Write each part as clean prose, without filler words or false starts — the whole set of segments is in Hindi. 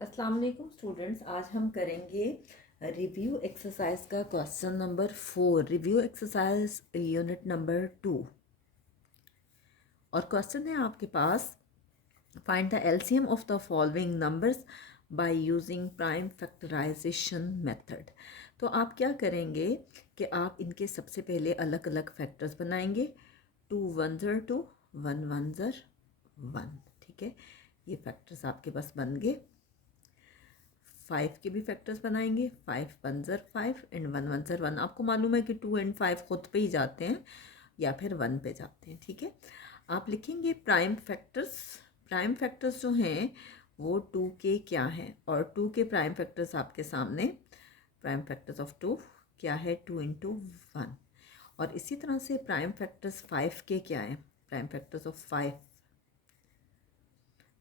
अस्सलाम वालेकुम स्टूडेंट्स, आज हम करेंगे रिव्यू एक्सरसाइज का question number 4। Review exercise unit number 2 और क्वेश्चन है आपके पास, find the LCM of the following numbers by using prime factorization method. तो आप क्या करेंगे कि आप इनके सबसे पहले अलग अलग फैक्टर्स बनाएंगे। 2 1 ज़र 2, 1 1 ज़र 1। ठीक है, ये फैक्टर्स आपके पास बन गए। 5 के भी फैक्टर्स बनाएंगे। 5 1 ज़र 5 एंड 1 1 ज़र 1। आपको मालूम है कि 2 एंड 5 खुद पे ही जाते हैं या फिर 1 पे जाते हैं। ठीक है, आप लिखेंगे प्राइम फैक्टर्स। प्राइम फैक्टर्स जो हैं वो 2 के क्या हैं, और 2 के प्राइम फैक्टर्स आपके सामने। प्राइम फैक्टर्स ऑफ 2 क्या है, 2 इंटू 1। और इसी तरह से प्राइम फैक्टर्स 5 के क्या हैं, प्राइम फैक्टर्स ऑफ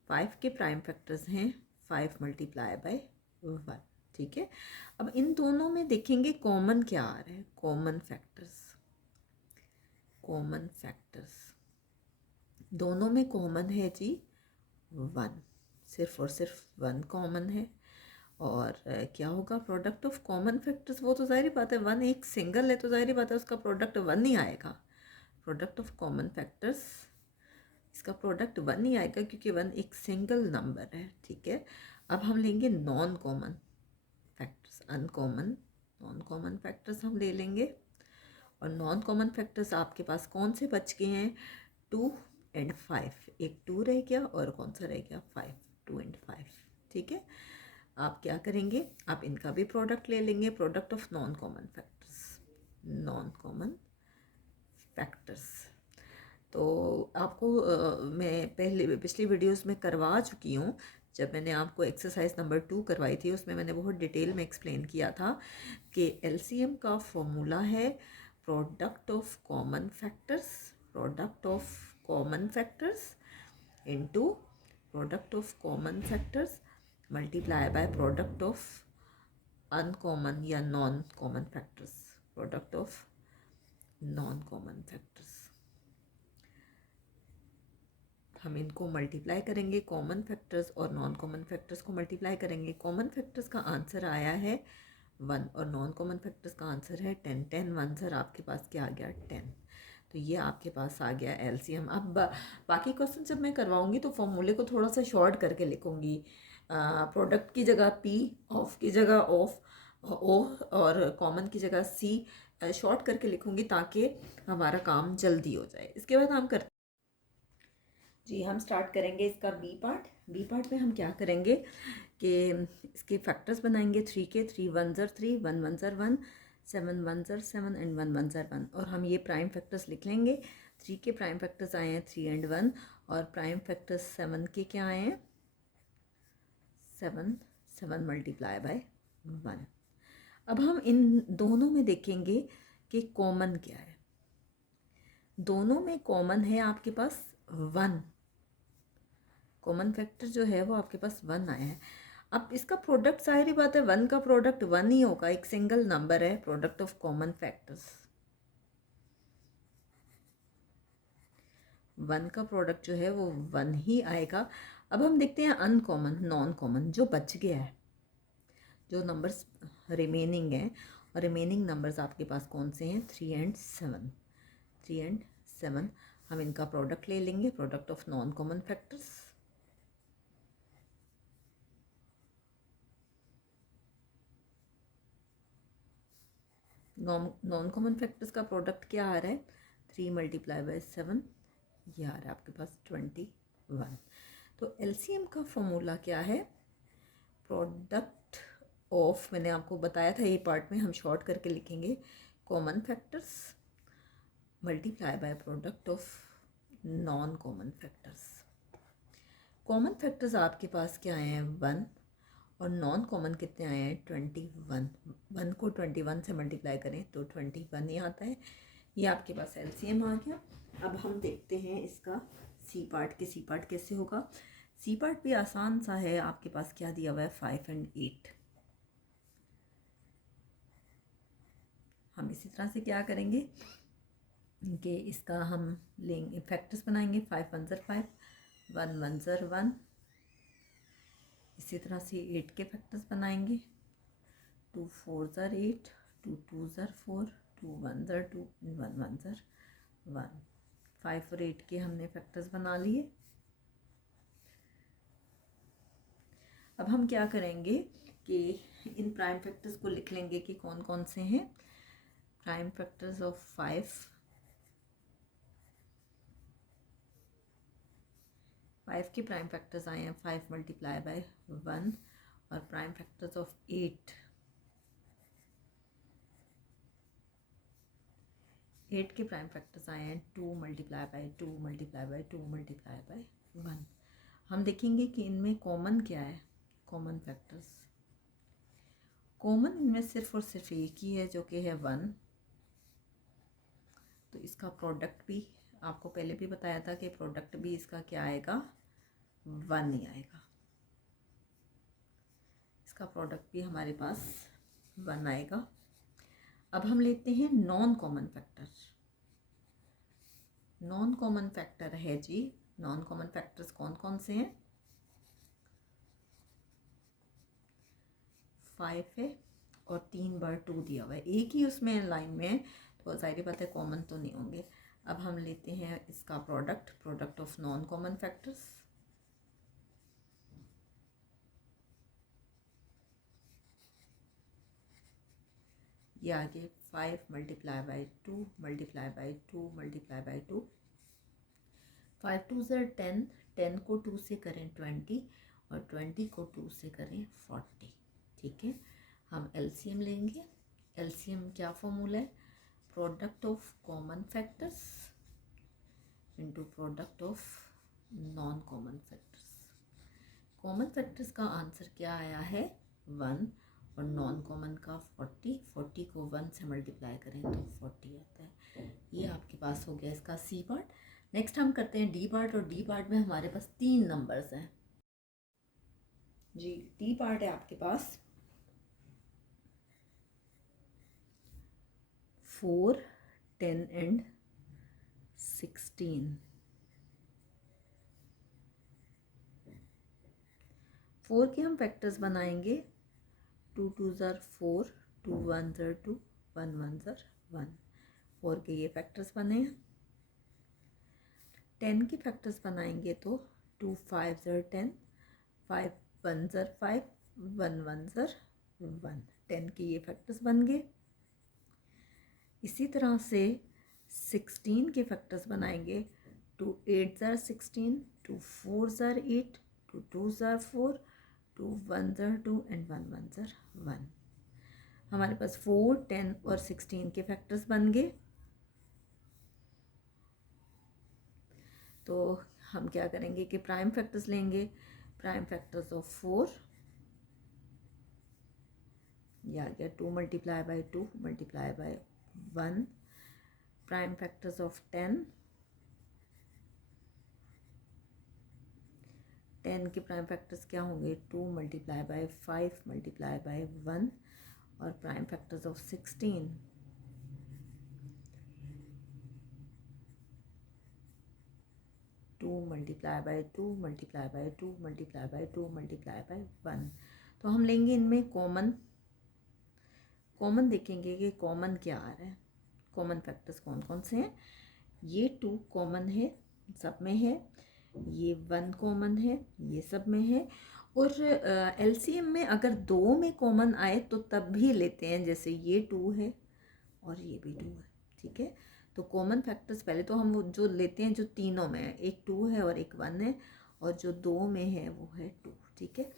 5 के प्राइम फैक्टर्स हैं 5 मल्टीप्लाई बाय 1। ठीक है, अब इन दोनों में देखेंगे कॉमन क्या आ रहा है। कॉमन फैक्टर्स, कॉमन फैक्टर्स दोनों में कॉमन है जी 1, सिर्फ और सिर्फ 1 कॉमन है। और क्या होगा प्रोडक्ट ऑफ कॉमन फैक्टर्स, वो तो जाहिर बात है 1 एक सिंगल है तो जाहिर बात है उसका प्रोडक्ट 1 ही आएगा। प्रोडक्ट ऑफ कॉमन फैक्टर्स, इसका प्रोडक्ट 1 ही आएगा क्योंकि 1 एक सिंगल नंबर है। ठीक है, अब हम लेंगे non common factors, uncommon non common factors हम ले लेंगे। और नॉन कॉमन फैक्टर्स आपके पास कौन से बच गए हैं, 2 एंड 5। एक 2 रह गया और कौन सा रह गया, 5। 2 एंड 5। ठीक है, आप क्या करेंगे, आप इनका भी प्रोडक्ट ले लेंगे। Product of non common factors, non common factors. तो आपको मैं पहले पिछली वीडियोस में करवा चुकी हूँ। जब मैंने आपको एक्सरसाइज नंबर 2 करवाई थी उसमें मैंने बहुत डिटेल में एक्सप्लेन किया था कि एलसीएम का फॉर्मूला है product of common factors, product of common factors into product of common factors multiply by product of uncommon या non common factors, product of non common factors. हम इनको मल्टीप्लाई करेंगे, कॉमन फैक्टर्स और नॉन कॉमन फैक्टर्स को मल्टीप्लाई करेंगे। कॉमन फैक्टर्स का आंसर आया है 1 और नॉन कॉमन फैक्टर्स का आंसर है 10। 10 1 सर आपके पास क्या आ गया, 10। तो ये आपके पास आ गया एलसीएम। अब बाकी क्वेश्चन जब मैं करवाऊंगी तो फॉर्मूले को थोड़ा सा शॉर्ट करके लिखूंगी। प्रोडक्ट की जगह पी, ऑफ की जगह ऑफ ओ, और कॉमन की जगह सी शॉर्ट करके लिखूंगी ताकि हमारा काम जल्दी हो जाए। इसके बाद हम करते जी, हम स्टार्ट करेंगे इसका बी पार्ट। बी पार्ट में हम क्या करेंगे कि इसके फैक्टर्स बनाएंगे। 3 के 3 1 ज़र 3, 1 1 ज़र 1, 7 1 ज़र 7 एंड 1 1 ज़र 1। और हम ये प्राइम फैक्टर्स लिख लेंगे। 3 के प्राइम फैक्टर्स आए हैं 3 एंड 1, और प्राइम फैक्टर्स 7 के क्या आए हैं, 7। 7 मल्टीप्लाई बाय 1। अब हम इन दोनों में देखेंगे कि कॉमन क्या है। दोनों में कॉमन है आपके पास 1। कॉमन फैक्टर जो है वो आपके पास 1 आया है। अब इसका प्रोडक्ट जाहिर बात है 1 का प्रोडक्ट 1 ही होगा, एक सिंगल नंबर है। प्रोडक्ट ऑफ कॉमन फैक्टर्स, 1 का प्रोडक्ट जो है वो 1 ही आएगा। अब हम देखते हैं अनकॉमन, नॉन कॉमन जो बच गया है, जो नंबर्स रिमेनिंग हैं। और रिमेनिंग नंबर्स आपके पास कौन से हैं, 3 एंड 7। 3 एंड 7 हम इनका प्रोडक्ट ले लेंगे, product of non common factors. Non common factors का प्रोडक्ट क्या आ रहा है, 3 मल्टीप्लाई बाय 7, ये आ रहा है आपके पास 21। तो एलसीएम का फॉर्मूला क्या है, प्रोडक्ट ऑफ, मैंने आपको बताया था ये पार्ट में हम शॉर्ट करके लिखेंगे, common factors multiply by product of non common factors. Common factors आपके पास क्या आए हैं, 1, और नॉन कॉमन कितने आए हैं, 21। 1 को 21 से मल्टीप्लाई करें तो 21 ही आता है। ये आपके पास एलसीएम आ गया। अब हम देखते हैं इसका सी पार्ट। के सी पार्ट कैसे होगा। सी पार्ट भी आसान सा है, आपके पास क्या दिया हुआ है, 5 एंड 8। हम इसी तरह से क्या करेंगे कि इसका हम लेंगे फैक्टर्स बनाएंगे। 5 1 ज़र 5, 1 1 ज़र 1, इसी तरह से 8 के फैक्टर्स बनाएंगे। 2 4 ज़र 8, 2 2 ज़र 4, 2 1 ज़र 2, 1 1 ज़र 1। 5 और 8 के हमने फैक्टर्स बना लिए। अब हम क्या करेंगे कि इन प्राइम फैक्टर्स को लिख लेंगे कि कौन कौन से हैं। प्राइम फैक्टर्स ऑफ 5 के प्राइम फैक्टर्स आए हैं 5 मल्टीप्लाई बाय 1, और प्राइम फैक्टर्स ऑफ 8 के प्राइम फैक्टर्स आए हैं 2 multiply by 2 multiply by 2 multiply by 1। हम देखेंगे कि इनमें कॉमन क्या है। कॉमन फैक्टर्स, कॉमन इनमें सिर्फ और सिर्फ एक ही है जो कि है 1। तो इसका प्रोडक्ट भी आपको पहले भी बताया था कि प्रोडक्ट भी इसका क्या आएगा, 1 ही आएगा। इसका प्रोडक्ट भी हमारे पास 1 आएगा। अब हम लेते हैं non common factor. Non common factor है जी, नॉन कॉमन फैक्टर्स कौन कौन से हैं। 5 है और 3 बार 2 दिया हुआ है, एक ही उसमें लाइन में है, तो जाहिर बात है कॉमन तो नहीं होंगे। अब हम लेते हैं इसका product of non common factors. ये आगे 5 multiply by 2 multiply by 2 multiply by 2। 5 2 ज़र 10, 10 को 2 से करें 20, और 20 को 2 से करें 40। ठीक है, हम एलसीएम लेंगे। एलसीएम क्या फॉर्मूला है, product of common factors into product of non common factors. Common factors का आंसर क्या आया है 1, और नॉन कॉमन का 40। 40 को 1 से मल्टीप्लाई करें तो 40 आता है। ये आपके पास हो गया इसका सी पार्ट। नेक्स्ट हम करते हैं डी पार्ट, और डी पार्ट में हमारे पास 3 नंबर्स हैं जी। डी पार्ट है आपके पास 4, 10 एंड 16। 4 के हम फैक्टर्स बनाएंगे 2 2 ज़र 4, 2 1 ज़र 2, 1 1 ज़र 1। 4 के ये फैक्टर्स बने हैं। 10 के फैक्टर्स बनाएंगे तो 2 5 ज़र 10, 5 1 ज़र 5, 1 1 ज़र 1। 10 के ये फैक्टर्स बन गए। इसी तरह से 16 के फैक्टर्स बनाएंगे 2 8 ज़र 16, 2 4 ज़र 8, 2 2 ज़र 4, 2 1 ज़र 2 एंड 1 1 ज़र 1। हमारे पास 4 10 और 16 के फैक्टर्स बन गए। तो हम क्या करेंगे कि प्राइम फैक्टर्स लेंगे। प्राइम फैक्टर्स ऑफ 4, ये आ गया 2 multiply by 2 multiply by 1। Prime factors of 10, 10 के प्राइम फैक्टर्स क्या होंगे 2 मल्टीप्लाई बाई 5 मल्टीप्लाई बाई 1। और prime factors of 16, 2 multiply by 2 multiply by 2 multiply by 2 multiply by 1। तो हम लेंगे इनमें कॉमन देखेंगे कि कॉमन क्या आ रहा है। कॉमन फैक्टर्स कौन कौन से हैं। ये 2 कॉमन है, सब में है। ये 1 कॉमन है, ये सब में है। और एलसीएम में अगर 2 में कॉमन आए तो तब भी लेते हैं, जैसे ये 2 है और ये भी 2 है। ठीक है, तो कॉमन फैक्टर्स पहले तो हम वो जो लेते हैं जो तीनों में है, एक 2 है और एक 1 है, और जो 2 में है वो है 2। ठीक है,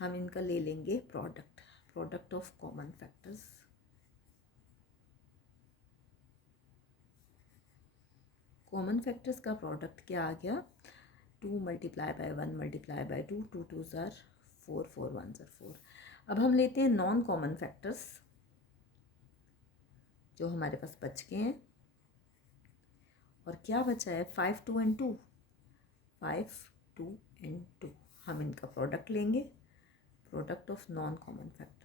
हम इनका ले लेंगे product of common factors. Common factors का प्रोडक्ट क्या आ गया 2 मल्टीप्लाई बाई 1 मल्टीप्लाई बाई 2, 2 2 ज़र 4, 4 1 ज़र 4। अब हम लेते हैं नॉन कॉमन फैक्टर्स जो हमारे पास बच गए हैं। और क्या बचा है 5 2 एंड 2, 5 2 एंड 2। हम इनका प्रोडक्ट लेंगे, product of non common factors.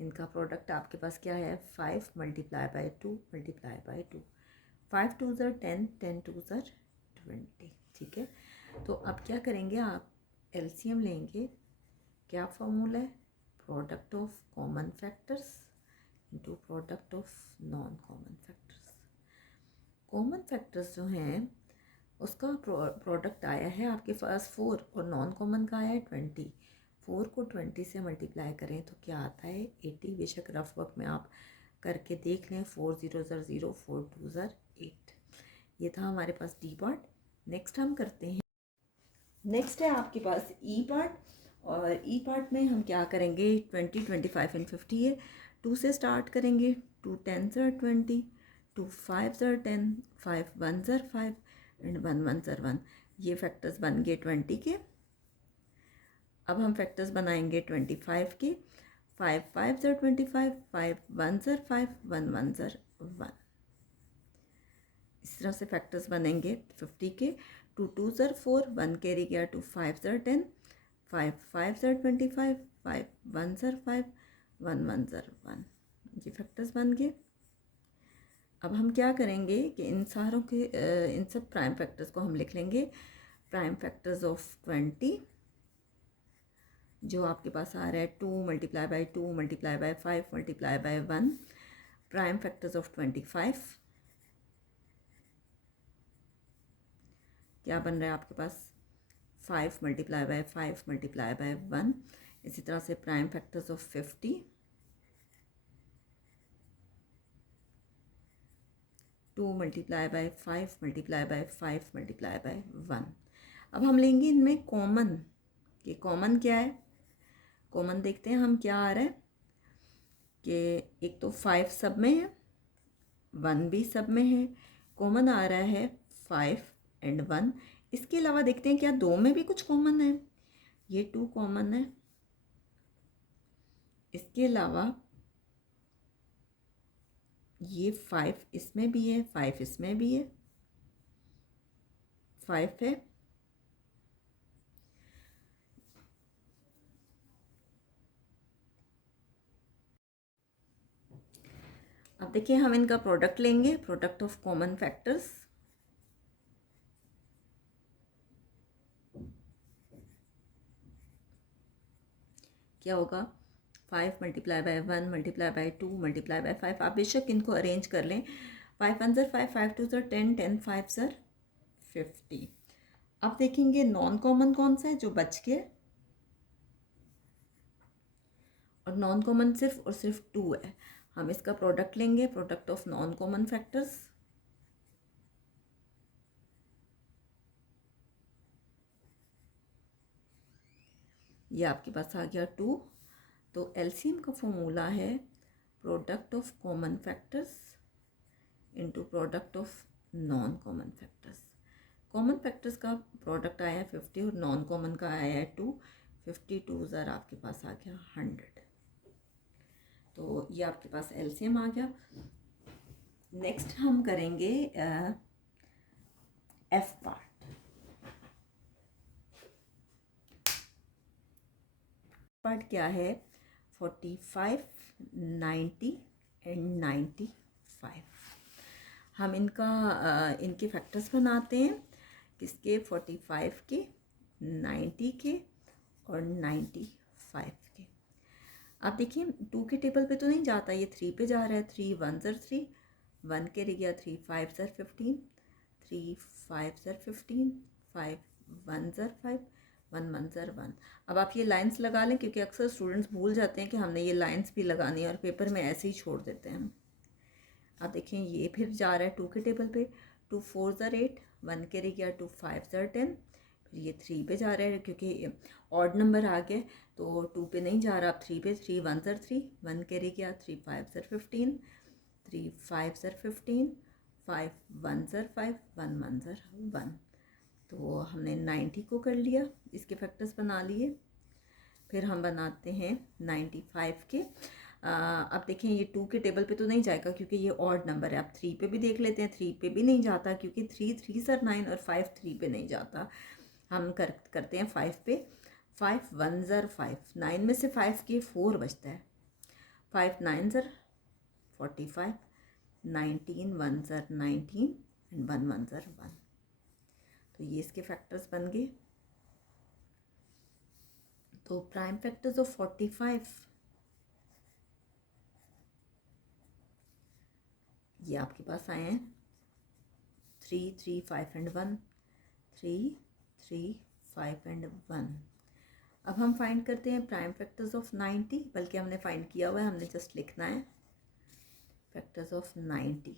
इनका प्रोडक्ट आपके पास क्या है 5 multiply by 2 multiply by 2। 5 twos are 10, 10 to ज़र 20। ठीक है, तो अब क्या करेंगे, आप एलसीएम लेंगे। क्या फॉर्मूला है, product of common factors into product of non common factors. Common factors जो हैं उसका प्रोडक्ट आया है आपके पास 4 और नॉन कॉमन का आया है 20। 4 को 20 से मल्टीप्लाई करें तो क्या आता है 80। बेशक रफ वर्क में आप करके देख लें। 4 0 ज़र 0, 4 2 ज़र 8। ये था हमारे पास डी पार्ट। नेक्स्ट हम करते हैं, नेक्स्ट है आपके पास ई पार्ट। और ई पार्ट में हम क्या करेंगे, 20 25 एंड 50 है। 2 से स्टार्ट करेंगे। 2 10 ज़र 20, 2 5 ज़र 10, 5 1 ज़र 5 एंड 1 1 ज़र 1। ये फैक्टर्स बन गए 20 के। अब हम फैक्टर्स बनाएंगे 25 के। 5 5 ज़र 25, 5 1 ज़र 5, 1 1 ज़र 1। इस तरह से फैक्टर्स बनेंगे 50 के। 2 2 ज़र 4, 1 कैरी गया। 2 5 ज़र 10, 5 5 ज़र 25, 5 1 ज़र 5, 1 1 ज़र 1। ये फैक्टर्स बन गए। अब हम क्या करेंगे कि इन सारों के इन सब प्राइम फैक्टर्स को हम लिख लेंगे। प्राइम फैक्टर्स ऑफ 20 जो आपके पास आ रहा है 2 multiply by 2 multiply by 5 multiply by 1। Prime factors of 25 क्या बन रहा है आपके पास 5 मल्टीप्लाई बाई 5 मल्टीप्लाई बाई 1। इसी तरह से prime factors of 50 2 multiply by 5 multiply by 5 multiply by 1। अब हम लेंगे इनमें कॉमन, कि कॉमन क्या है। कॉमन देखते हैं हम क्या आ रहा है कि एक तो 5 सब में है, 1 भी सब में है। कॉमन आ रहा है 5 एंड 1। इसके अलावा देखते हैं क्या 2 में भी कुछ कॉमन है। ये 2 कॉमन है। इसके अलावा ये 5 इसमें भी है, 5 इसमें भी है, 5 है। अब देखिए हम इनका प्रोडक्ट लेंगे, प्रोडक्ट ऑफ कॉमन फैक्टर्स। क्या होगा 5 multiply by 1 multiply by 2 multiply by 5। आप बेशक इनको अरेंज कर लें। 5 1 ज़र 5, 5 2 ज़र 10, 10 5 ज़र 50। अब देखेंगे नॉन कॉमन कौन सा है जो बच गया, और नॉन कॉमन सिर्फ और सिर्फ 2 है। हम इसका प्रोडक्ट लेंगे, product of non common factors. ये आपके पास आ गया 2। तो एलसीएम का फॉर्मूला है product of common factors into product of non common factors. Common factors का प्रोडक्ट आया है 50 और नॉन कॉमन का आया है 2। 52 ज़रा आपके पास आ गया 100। तो ये आपके पास एलसीएम आ गया। नेक्स्ट हम करेंगे एफ पार्ट। पार्ट क्या है 45 90 एंड 95। हम इनके फैक्टर्स बनाते हैं, किसके 45 के, 90 के और 95 के। आप देखिए 2 के टेबल पे तो नहीं जाता, ये 3 पे जा रहा है। 3 1 ज़र 3, 1 के रह गया। 3 5 ज़र 15, 3 5 ज़र 15, 5 1 ज़र 5, 1 1 ज़र 1। अब आप ये लाइंस लगा लें क्योंकि अक्सर स्टूडेंट्स भूल जाते हैं कि हमने ये लाइंस भी लगानी है और पेपर में ऐसे ही छोड़ देते हैं। आप देखें ये फिर जा रहा है 2 के टेबल पे। 2 4 ज़र 8, 1 के रह गया। 2 5 ज़र 10, फिर ये 3 पे जा रहा है क्योंकि ऑड नंबर आ गया तो 2 पे नहीं जा रहा। अब 3 पे। 3 1 ज़र 3, 1 के रह गया। 3 5 ज़र 15, 3 5 ज़र 15, 5 1 ज़र 5, 1 1 ज़र 1। तो हमने 90 को कर लिया, इसके फैक्टर्स बना लिए। फिर हम बनाते हैं 95 के। अब देखें ये 2 के टेबल पे तो नहीं जाएगा क्योंकि ये ऑड नंबर है। आप 3 पे भी देख लेते हैं, 3 पे भी नहीं जाता क्योंकि 3 3 ज़र 9 और 5 3 पे नहीं जाता। हम करते हैं 5 पे। 5 1 ज़र 5, 9 में से 5 के 4 बचता है। 5 9 ज़र 45, 19 वन ज़र 19 एंड 1 1 ज़र 1। तो ये इसके फैक्टर्स बन गए। तो प्राइम फैक्टर्स ऑफ 45 ये आपके पास आए हैं 3 3 5 एंड 1, 3 3 5 एंड 1। अब हम फाइंड करते हैं प्राइम फैक्टर्स ऑफ 90, बल्कि हमने फाइंड किया हुआ है, हमने जस्ट लिखना है फैक्टर्स ऑफ 90।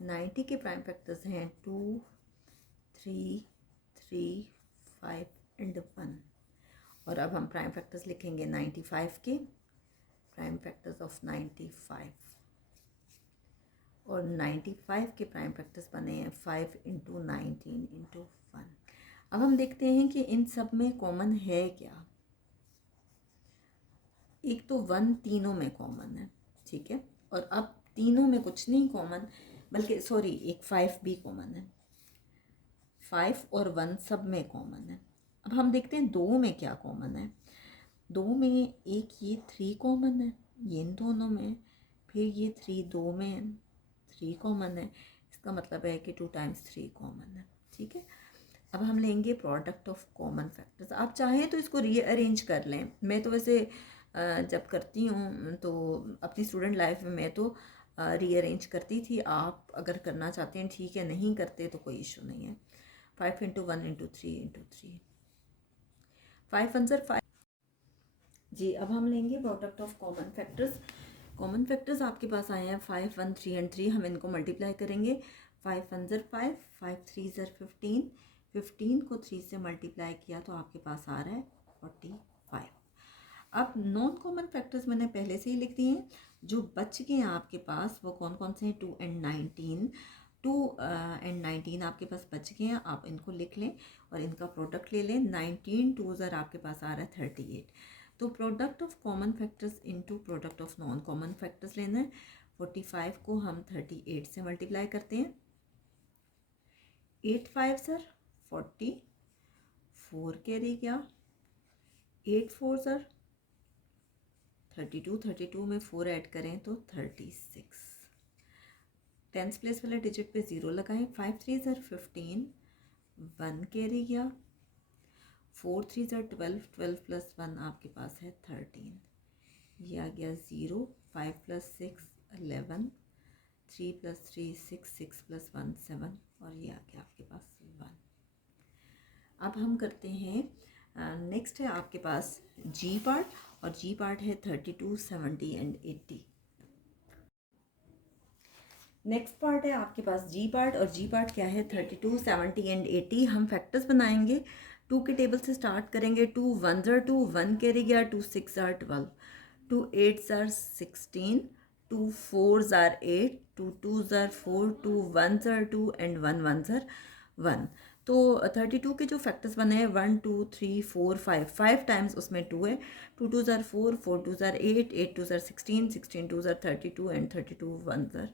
90 के प्राइम फैक्टर्स हैं 2 3 3 5 एंड 1। और अब हम प्राइम फैक्टर्स लिखेंगे 95 के, प्राइम फैक्टर्स ऑफ 95। और 95 के प्राइम फैक्टर्स बने हैं 5 इंटू 19 इंटू 1। अब हम देखते हैं कि इन सब में कॉमन है क्या। एक तो 1 तीनों में कॉमन है, ठीक है। और अब तीनों में कुछ नहीं कॉमन, बल्कि सॉरी एक 5 भी कॉमन है। 5 और 1 सब में कॉमन है। अब हम देखते हैं 2 में क्या कॉमन है। 2 में एक ये 3 कॉमन है, ये इन दोनों में। फिर ये 3 2 में 3 कॉमन है, इसका मतलब है कि 2 टाइम्स 3 कॉमन है, ठीक है। अब हम लेंगे प्रोडक्ट ऑफ कॉमन फैक्टर्स। आप चाहें तो इसको रीअरेंज कर लें। मैं तो वैसे जब करती हूँ तो अपनी स्टूडेंट लाइफ में मैं तो रीअरेंज करती थी। आप अगर करना चाहते हैं ठीक है, नहीं करते तो कोई इशू नहीं है। 5 इंटू 1 इंटू 3 इंटू 3, 5 आंसर 5 जी। अब हम लेंगे product of common factors. Common factors आपके पास आए हैं 5 1 3 एंड 3। हम इनको मल्टीप्लाई करेंगे। 5 1 ज़र 5, 5 3 ज़र 15, 15 को 3 से मल्टीप्लाई किया तो आपके पास आ रहा है 45। अब नॉन कॉमन फैक्टर्स मैंने पहले से ही लिख दिए हैं। जो बच गए हैं आपके पास वो कौन कौन से हैं, 2 एंड 19। 2 एंड 19 आपके पास बच गए हैं, आप इनको लिख लें और इनका प्रोडक्ट ले लें। 19 2 ज़र आपके पास आ रहा है 38। तो product of common factors into product of non common factors लेना है। 45 को हम 38 से मल्टीप्लाई करते हैं। 8 5 ज़र 40, 4 कैरी गया, 8 4 ज़र 32, 32 में 4 ऐड करें तो 36। टेंथ प्लेस वाले डिजिट पे 0 लगाएं। 5 3 ज़र 15, 1 कैरी गया, 4 3 ज़र 12, 12 प्लस 1 आपके पास है 13। ये आ गया 0। 5 प्लस 6 11, 3 प्लस 3 6, 6 प्लस 1 7 और ये आ गया आपके पास 1। अब हम करते हैं नेक्स्ट है आपके पास जी पार्ट, और जी पार्ट है 32 70 एंड 80। नेक्स्ट पार्ट है आपके पास जी पार्ट, और जी पार्ट क्या है 32 70 एंड 80। हम फैक्टर्स बनाएंगे। 2 के टेबल से स्टार्ट करेंगे। 2 1 ज़र 2, 1 कैरी गया, 2 6 ज़र 12, 2 8 ज़र 16, 2 4 ज़र 8, 2 2 ज़र 4, 2 1 ज़र 2 एंड 1 1 ज़र 1। तो 32 के जो फैक्टर्स बने हैं 1 2 3 4 5, 5 टाइम्स उसमें 2 है। 2 2 ज़र 4, 4 2 ज़र 8, 8 2 ज़र 16, 16 2 ज़र 32 एंड 32 1 ज़र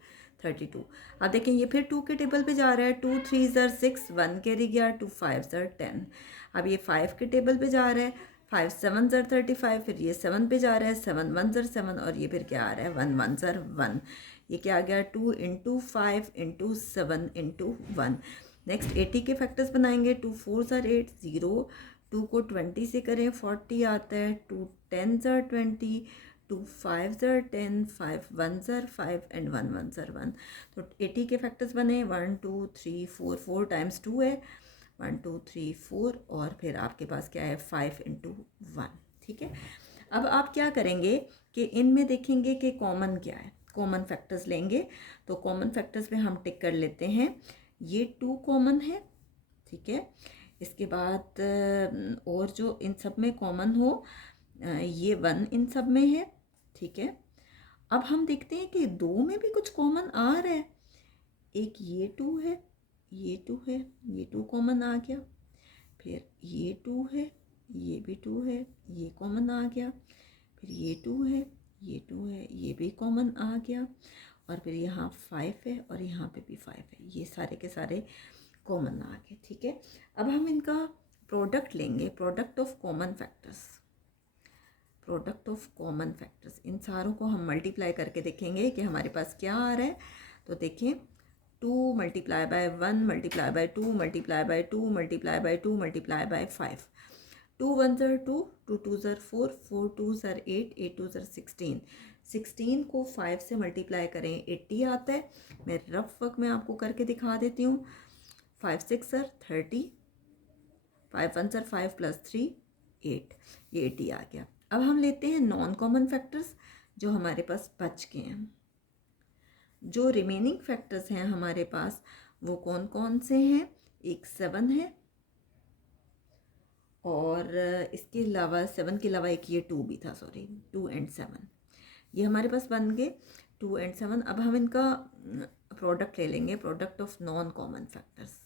32। अब देखें ये फिर 2 के टेबल पे जा रहा है। 2 3 ज़र 6, 1 कैरी गया, 2 5 ज़र 10। अब ये 5 के टेबल पे जा रहा है। 5 7 ज़र 35, फिर ये 7 पे जा रहा है। 7 1 ज़र 7 और ये फिर क्या आ रहा है 1 1 ज़र 1। ये क्या आ गया 2 इंटू 5 इंटू 7 इंटू 1। नेक्स्ट 80 के फैक्टर्स बनाएंगे। 2 4 ज़र 8 0, 2 को 20 से करें 40 आता है। 2 10 ज़र 20, 2 5 ज़र 10, 5 1 ज़र 5 एंड 1 1 ज़र 1। तो 80 के फैक्टर्स बने 1 2 3 4, 4 टाइम्स 2 है 1 2 3 4 और फिर आपके पास क्या है 5 इंटू 1, ठीक है। अब आप क्या करेंगे कि इनमें देखेंगे कि कॉमन क्या है। कॉमन फैक्टर्स लेंगे, तो कॉमन फैक्टर्स में हम टिक कर लेते हैं। ये 2 कॉमन है, ठीक है। इसके बाद और जो इन सब में कॉमन हो ये 1 इन सब में है, ठीक है। अब हम देखते हैं कि 2 में भी कुछ कॉमन आ रहा है। एक ये 2 है, ये 2 है, ये 2 कॉमन आ गया। फिर ये 2 है, ये भी 2 है, ये कॉमन आ गया। फिर ये 2 है, ये 2 है, ये भी कॉमन आ गया। और फिर यहाँ 5 है और यहाँ पे भी 5 है। ये सारे के सारे कॉमन आ गए, ठीक है। अब हम इनका प्रोडक्ट लेंगे, product of common factors. Product of common factors. इन सारों को हम मल्टीप्लाई करके देखेंगे कि हमारे पास क्या आ रहा है। तो देखिए 2 multiply by 1 multiply by 2 multiply by 2 multiply by 2 multiply by 5। 2 1 ज़र 2, 2 2 ज़र 4, 4 2 ज़र 8, 8 2 ज़र 16। 16 को 5 से मल्टीप्लाई करें 80 आता है। मैं रफ वर्क में आपको करके दिखा देती हूँ। 5 6 ज़र 30, 5 1 ज़र 5 प्लस 3 8, ये 80 आ गया। अब हम लेते हैं नॉन कॉमन फैक्टर्स जो हमारे पास बच गए हैं। जो रिमेनिंग फैक्टर्स हैं हमारे पास वो कौन कौन से हैं? एक 7 है और इसके अलावा 7 के अलावा एक ये 2 भी था, सॉरी 2 एंड 7, ये हमारे पास बन गए 2 एंड 7। अब हम इनका प्रोडक्ट ले लेंगे, product of non common factors.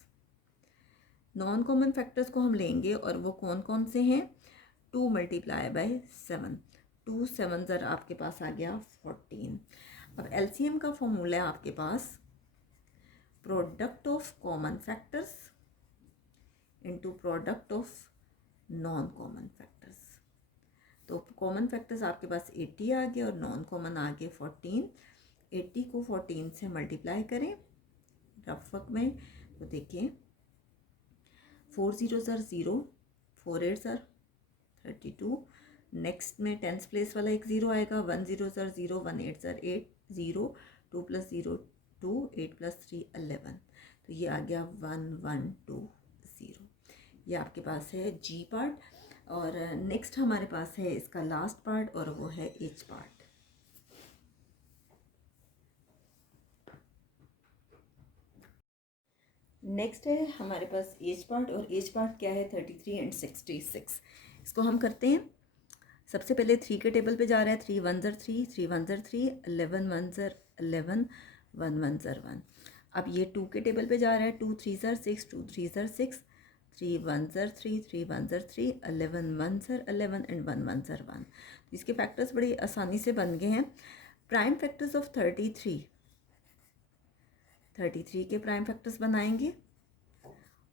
Non common factors को हम लेंगे और वो कौन कौन से हैं? 2 मल्टीप्लाई बाय 7, 2 7 ज़र आपके पास आ गया 14। अब एलसीएम का फॉर्मूला है आपके पास product of common factors into product of non common factors. तो कॉमन फैक्टर्स आपके पास 80 आ गए और नॉन कॉमन आ गए 14। 80 को 14 से मल्टीप्लाई करें रफ वर्क में, तो देखिए 4 0 ज़र 0, 4 8 ज़र 32। नेक्स्ट में टेंथ प्लेस वाला एक 0 आएगा, 1 0 ज़र 0, 1 8 ज़र 8, 0, 2 प्लस 0 2, 8 प्लस 3 11। तो ये आ गया 1 1 2 0। ये आपके पास है जी पार्ट। और नेक्स्ट हमारे पास है इसका लास्ट पार्ट और वो है एच पार्ट। नेक्स्ट है हमारे पास एच पार्ट, और एच पार्ट क्या है? 33 एंड 66। इसको हम करते हैं। सबसे पहले 3 के टेबल पे जा रहा है। 3 1 ज़र 3, 3 1 ज़र 3, 11 1 ज़र 11, 1 1 ज़र 1। अब ये 2 के टेबल पे जा रहा है। 2 3 ज़र 6, 2 3 ज़र 6, 3 1 ज़र 3, 3 1 ज़र 3, 11 1 ज़र 11 एंड 1 1 ज़र 1। इसके फैक्टर्स बड़ी आसानी से बन गए हैं। प्राइम फैक्टर्स ऑफ 33, 33 के प्राइम फैक्टर्स बनाएंगे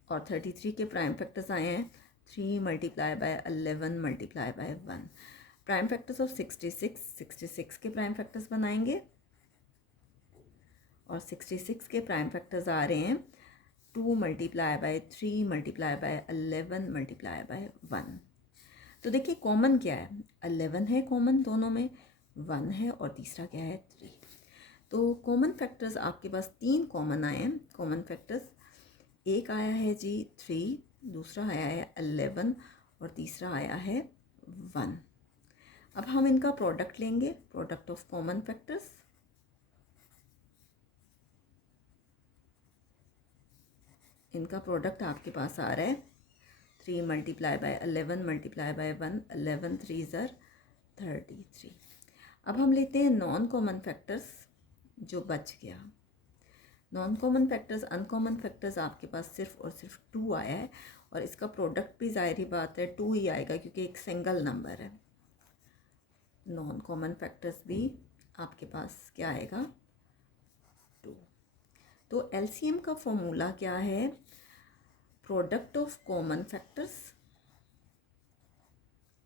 और 33 के प्राइम फैक्टर्स आए हैं 3 multiply by 11 multiply by 1। Prime factors of 66, 66 के प्राइम फैक्टर्स बनाएंगे और 66 के प्राइम फैक्टर्स आ रहे हैं 2 multiply by 3 multiply by 11 multiply by 1। तो देखिए कॉमन क्या है? 11 है कॉमन दोनों में, 1 है और तीसरा क्या है? 3। तो कॉमन फैक्टर्स आपके पास 3 कॉमन आए हैं। कॉमन फैक्टर्स एक आया है जी 3, दूसरा आया है 11 और तीसरा आया है 1। अब हम इनका प्रोडक्ट लेंगे, प्रोडक्ट ऑफ कॉमन फैक्टर्स। इनका प्रोडक्ट आपके पास आ रहा है 3 मल्टीप्लाई बाय 11 मल्टीप्लाई बाय 1, 11 3 ज़र 33। अब हम लेते हैं नॉन कॉमन फैक्टर्स जो बच गया। Non common factors, uncommon factors आपके पास सिर्फ और सिर्फ 2 आया है और इसका प्रोडक्ट भी ज़ाहिर ही बात है 2 ही आएगा क्योंकि एक सिंगल नंबर है। नॉन कॉमन फैक्टर्स भी आपके पास क्या आएगा? 2। तो एलसीएम का फॉर्मूला क्या है? Product of common factors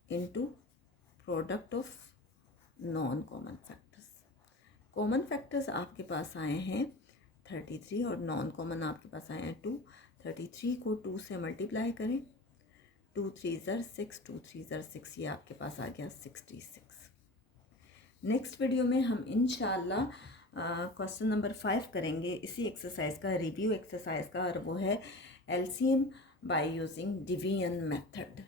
into product of non common factors. Common factors आपके पास आए हैं 33 और नॉन कॉमन आपके पास आए हैं 2। 33 को 2 से मल्टीप्लाई करें, 2 3 ज़र 6, 2 3 ज़र 6, ये आपके पास आ गया 66। नेक्स्ट वीडियो में हम इंशाल्लाह क्वेश्चन नंबर 5 करेंगे इसी एक्सरसाइज का, रिव्यू एक्सरसाइज का, और वो है LCM by using division method.